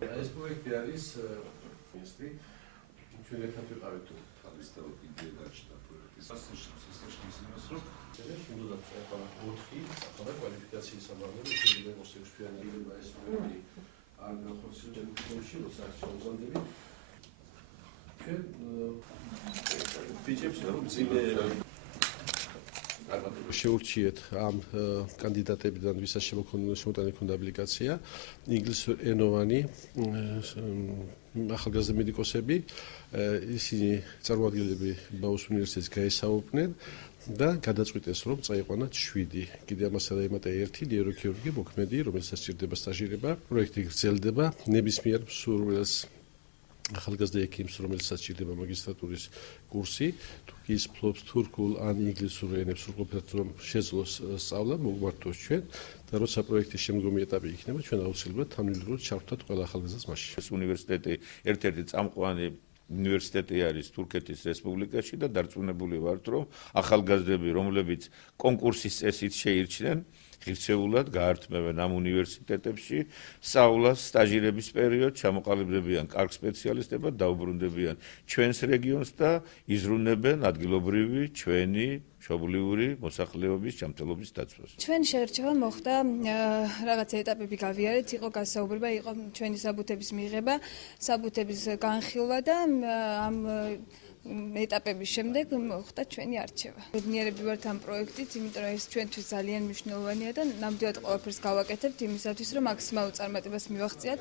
ეს პროექტი არის მინისტრი ჩვენ ერთად ვიყავით თავისთავად იდეა გაჩნდა პროექტის სასწრაფოს იმას რომ ეს უნდა დაწყება 4 ახალი კვალიფიკაციის სამართლები შეიძლება იყოს 6 თვიანი ეს პროექტი არ განხორციელდა შემთხვევაში როცა შეუძლებელი ჩვენ ბიჭებს რომ ძიმე შეურჩიეთ ამ კანდიდატებიდან ვისაც შემოტანი ქონდა აპლიკაცია ინგლისურენოვანი ახალგაზრდა მედიკოსები ისინი წარმოადგენლები ბაუს უნივერსიტეტის გაესაუბრნენ და გადაწყვიტეს რომ წაიყვანათ 7 კიდე ამასა დაემატა 1 ნეიროქირურგი მოქმედი რომელსაც სჭირდება სტაჟირება პროექტი გრძელდება ნებისმიერ მსურველს ახალგაზრდა ექიმს რომელსაც სჭირდება მაგისტრატურის კურსი ის ფლობს თურქულ ან ინგლისურ ენებს სრულყოფილად რომ შეძლოს სწავლა მოგმართოს ჩვენ და როცა პროექტის შემდგომი ეტაპი იქნება ჩვენ აუცილებლად თანმიმდევრულად ჩავხვდათ ყველა ახალგაზრდას მასში. ეს უნივერსიტეტი ერთ-ერთი წამყვანი უნივერსიტეტი არის თურქეთის რესპუბლიკაში და დარწმუნებული ვართ რომ ახალგაზრდები რომლებიც კონკურსის წესით შეირჩნენ ღირსეულად გაართმევენ ამ უნივერსიტეტებში სწავლას სტაჟირების პერიოდს ჩამოყალიბდებიან კარგ სპეციალისტებად დაუბრუნდებიან ჩვენს რეგიონს და იზრუნებენ ადგილობრივი ჩვენი მშობლიური მოსახლეობის ჯანმრთელობის დაცვას. ჩვენი შერჩევა მოხდა რაღაც ეტაპები გავიარეთ, იყო გასაუბრება, იყო ჩვენი საბუთების მიღება, საბუთების განხილვა და ამ ეტაპების შემდეგ მოხდა ჩვენი არჩევა. ბედნიერები ვართ ამ პროექტით, იმიტომ რომ ეს ჩვენთვის ძალიან მნიშვნელოვანია და ნამდვილად ყველაფერს გავაკეთებთ იმისათვის, რომ მაქსიმალურ წარმატებას მივაღწიათ.